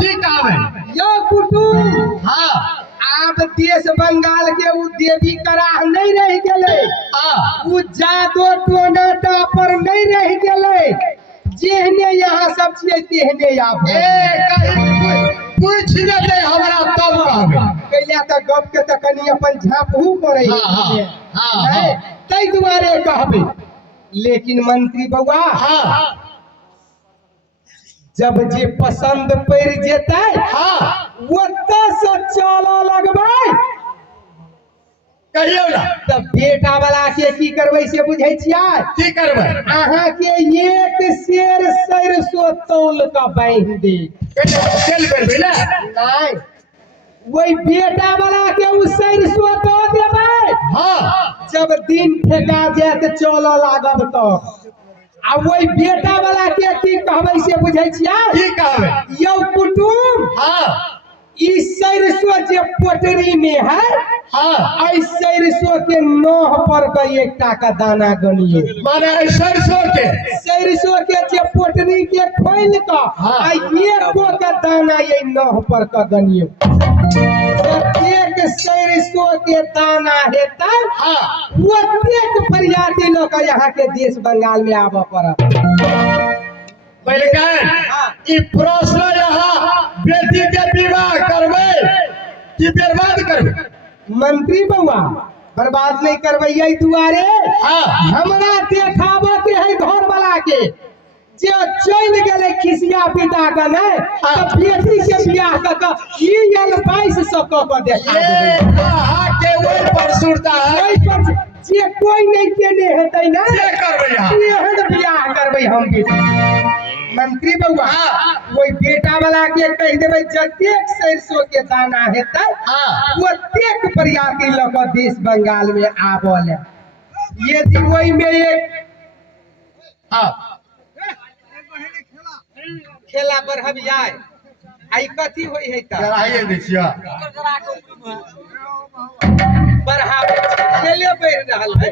ठीक है यो कुटुम हाँ आप देश बंगाल के उ देवी कराह नहीं रह गेले हाँ उ जादो टोनाटा पर नहीं रह गेले जेहने यहाँ सब छियै तेहने आप पूछ लेते हमरा तब कहबे कैला त गप के त कनी अपन झापहू पड़ै हाँ तै दुआरे कहबे लेकिन मंत्री बउआ हाँ जब जे पसंद पड़ जेतै हाँ ओतऽ से चलऽ लगबै कहियो ना तब बेटा वाला के की करबै से बुझै छियै की करबै अहाँ के एक शेर सरसों तौल का बांध दे चल करबै ना नहीं वही बेटा वाला के उ सरसों दो देबै हाँ जब दिन ठेका जाए त चलऽ लागब तो आ वही बेटा वाला के की कहबै से बुझै छियै की कहबै यौ कुटुम हाँ ई सरसों जे पोटरी में है हाँ आई सरसों के नोह पर का एकटा का दाना गनिए माने सरसों के जे पोटरी के खोल का हाँ। आई एको का दाना ये नोह पर का गनिए एक सरसों के दाना हेता हाँ ओतेक प्रजाति लोग यहाँ के देश बंगाल में आब पड़त पहले ई प्रश्न यहाँ बेटी के विवाह करबै कि बर्बाद करबै मंत्री बउआ बर्बाद नहीं करबै यही दुआरे हाँ हमरा देखाबो के है घर वाला के जे चल गेले खिसिया पिता का ने तो बेटी के बियाह का ई एल 2200 क देखा ये देबै कहा के ओइ पर सुरता है ओइ पर जे कोई नहीं केने हेतै ना से करबै यहाँ एहन बियाह करबै हम बेटी मंत्री बउआ वही बेटा वाला के कह देबै जतेक सरसों के दाना हेतै हाँ ओतेक प्रजाति लग देश बंगाल में आबल यदि वही में एक हाँ खेला बढ़ब जाए आई कथी होई है त कराइए दै छियै बढ़ावे खेले बढ़ रहल है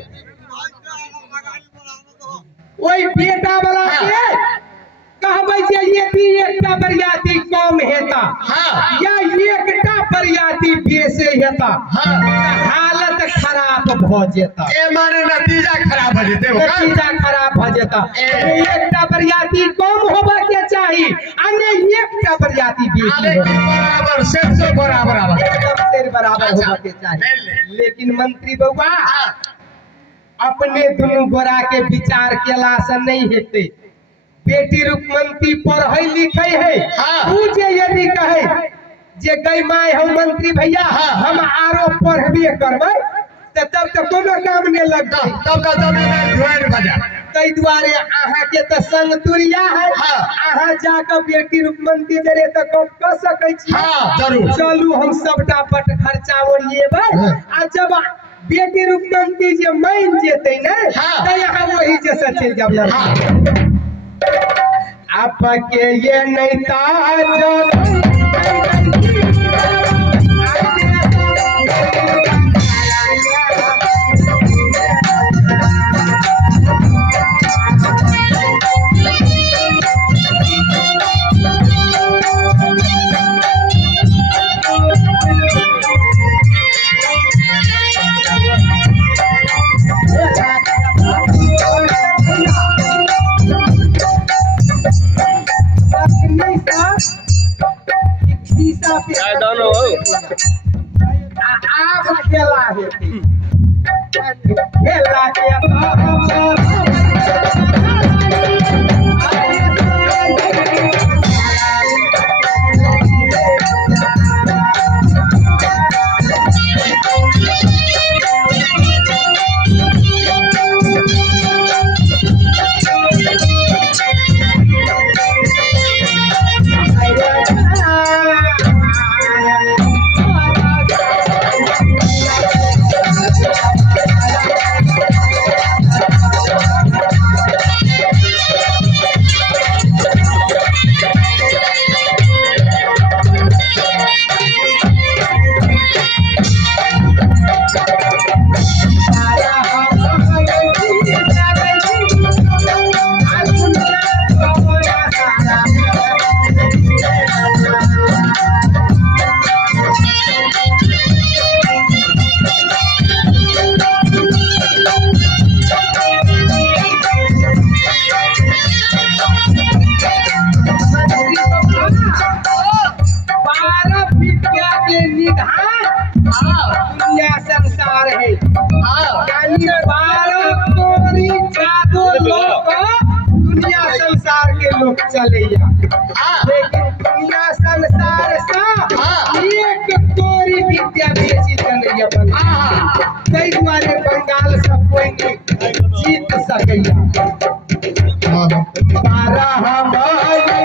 वही बेटा वाला के कहबै जे यदि एकटा प्रजाति कम हेता हाँ या एकटा प्रजाति बेसे हेता हाँ हालत खराब भ जेता ए माने नतीजा खराब भ जेतै नतीजा खराब भ जेता एकटा प्रजाति कम होबे के चाही आ नहीं एकटा प्रजाति बेसी होबे बराबर सरसों बराबर एकदम शेर बराबर होबे के चाही लेकिन मंत्री बउआ अपने दुनू गोरा के विचार केला से नहीं हेते बेटी रुकमंती पढ़े लिखे है हाँ। उ जे यदि कहे जे गई माय हम मंत्री भैया हम आरो पढ़बे करबै तब तो कोनो काम नहीं लगतै तब का जमीन ढोर बजा तै दुआरे अहाँ के त संग तुरिया है हाँ। अहाँ जाके बेटी रुकमंती जरे त गप क सकै छी हाँ जरूर चलू हम सबटा पट खर्चा ओरिएबै आ जब बेटी रुकमंती जे मान जेतै ना हाँ। त यहाँ वही जैसा चल जाब हाँ आपके ये नहीं था आप खेला है खेला के सकैया हाँ। तारा हमारे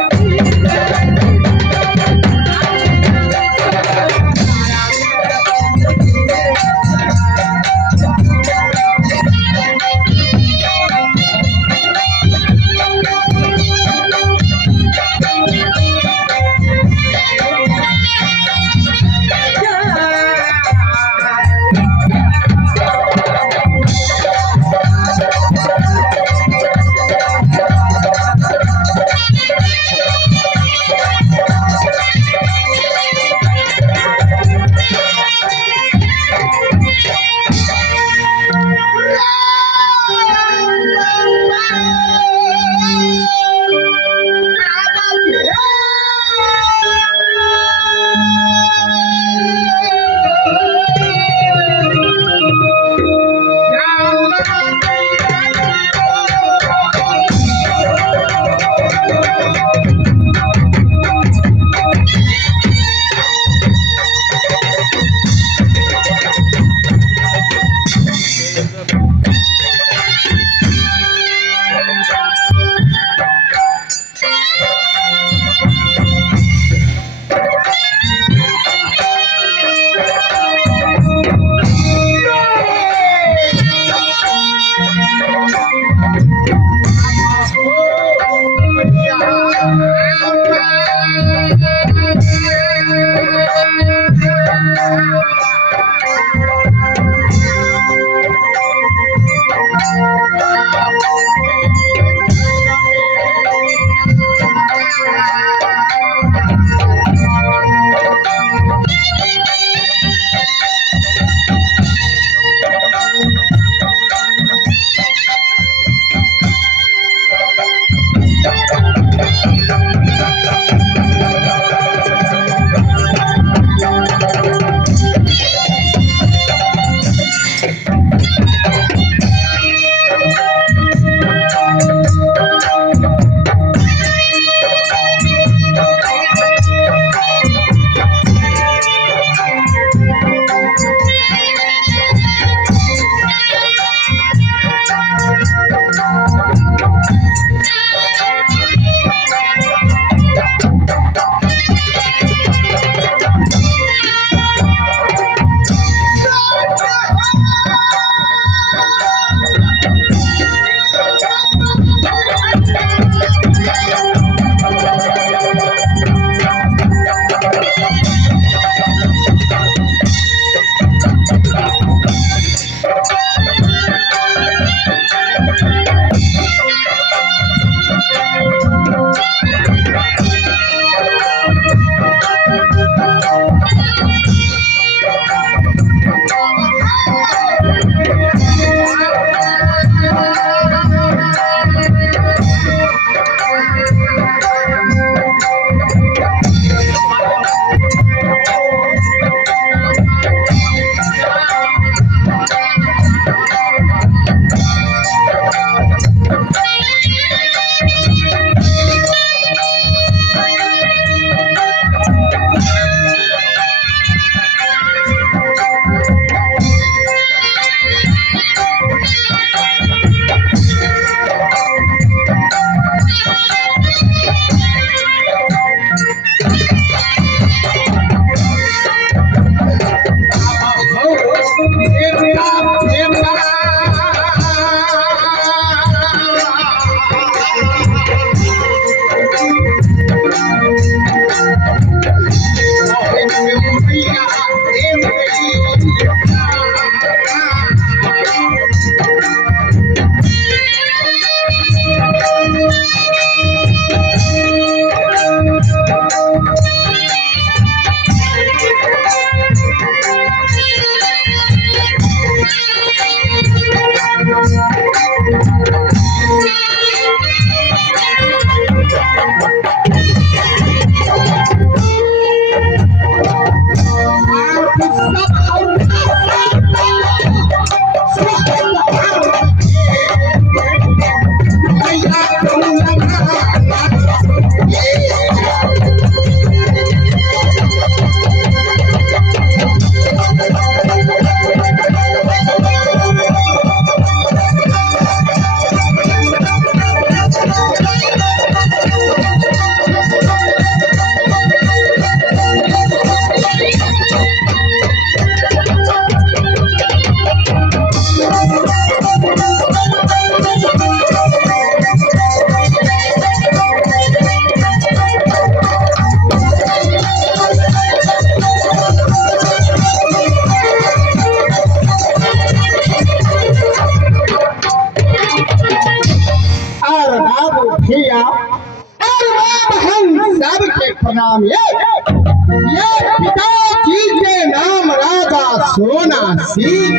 नाम ये पिताजी के नाम राजा सोना सिंह।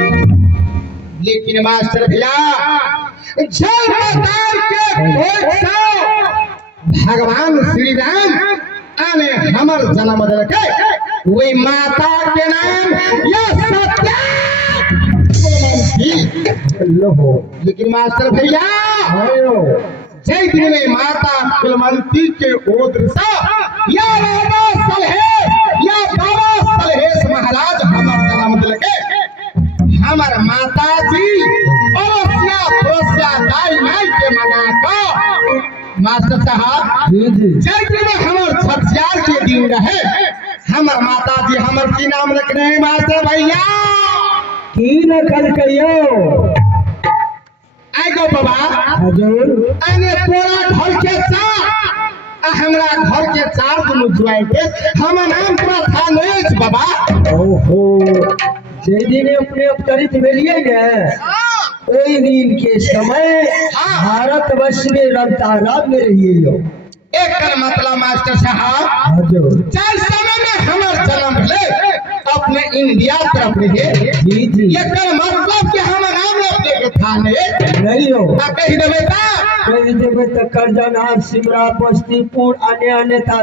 लेकिन मास्टर भैया जल अवतार के खोज से भगवान श्री राम आने हमर जन्म दिलके वही माता के नाम या सत्या। लेकिन मास्टर भैया जय दिन में माता कुलवंती के ओद्र से या राजा सलहेश या बाबा सलहेश महाराज हमर जन्म दिलके हमर माता जी अवश्या प्रोस्या दाई माई के मना का मास्टर साहब जय दिन में हमर छठियार के दिन रहे हमर माता जी हमर की नाम रखने हैं मास्टर भैया की रखल कहियो आई गो बाबा हजूर आने तोरा घर के चार हमरा घर के चार दुनु जुआई के हमर नाम पूरा था नहीं है बाबा। ओहो जे दिन अपने अवतरित भेलिए ने ओई दिन के समय भारत वर्ष में रमतारा में रहिए हो। एक मतलब मास्टर साहब हजूर चार समय में हमर जन्म ले अपने इंडिया तरफ रहे जी जी ये मतलब कि हम नाम अपने के थाने नहीं हो कही देवे ता कह देवे तो करजनहार सिमरा बस्तीपुर आने आने था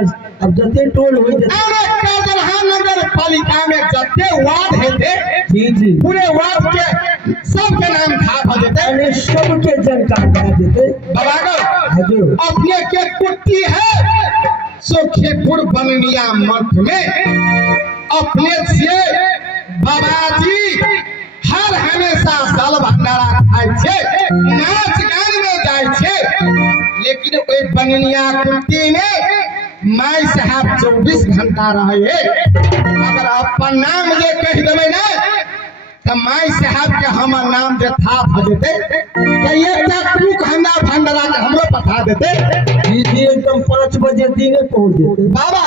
अब जते टोल हो जते अरे करजनहार नगर पालिका में जते वार्ड हेते जी जी पूरे वार्ड के सबके नाम था भजते अने सबके जानकारी दे देते बाबा हजूर अपने के कुट्टी है सुखीपुर बनिया मठ में अपने से बाबाजी हर हमेशा साल भंडारा खाए छे नाच गान में जाए छे लेकिन ओई बनिया कुट्टी में माई साहब 24 घंटा रहे अगर अपन नाम जे कह देवे ना तो माई साहब के हमर नाम जे था भजते तो ये तक हमरा भंडारा के हमरो पठा देते जी जी एकदम 5 बजे दिन पहुंच जेते बाबा